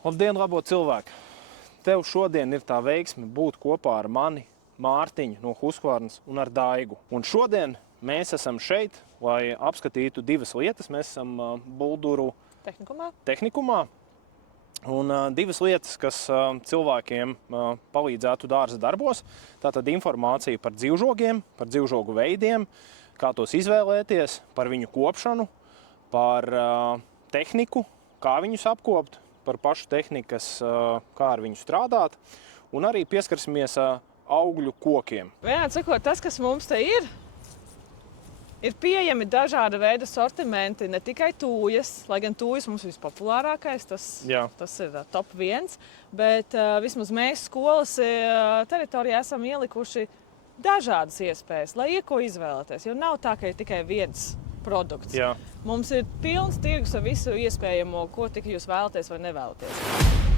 Labdien, labo cilvēku! Tev šodien ir tā veiksme būt kopā ar mani, Mārtiņu no Husqvarnas un ar Daigu. Un šodien mēs esam šeit, lai apskatītu divas lietas. Mēs esam Bulduru tehnikumā. Un divas lietas, kas cilvēkiem palīdzētu dārza darbos. Tātad informācija par dzīvžogiem, par dzīvžogu veidiem, kā tos izvēlēties, par viņu kopšanu, par tehniku, kā viņus apkopt, par pašu tehnikas, kā ar viņu strādāt, un arī pieskarsimies augļu kokiem. Vienādi sakot, tas, kas mums te ir pieejami dažāda veida sortimenti, ne tikai tūjas, lai gan tūjas mums vispopulārākais, tas ir top 1, bet vismaz mēs skolas teritorijā esam ielikuši dažādas iespējas, lai ko izvēlēties, jo nav tā, ka ir tikai viens produkts. Jā. Mums ir pilns tirgus ar visu iespējamo, ko tik jūs vēlaties vai nevēlaties.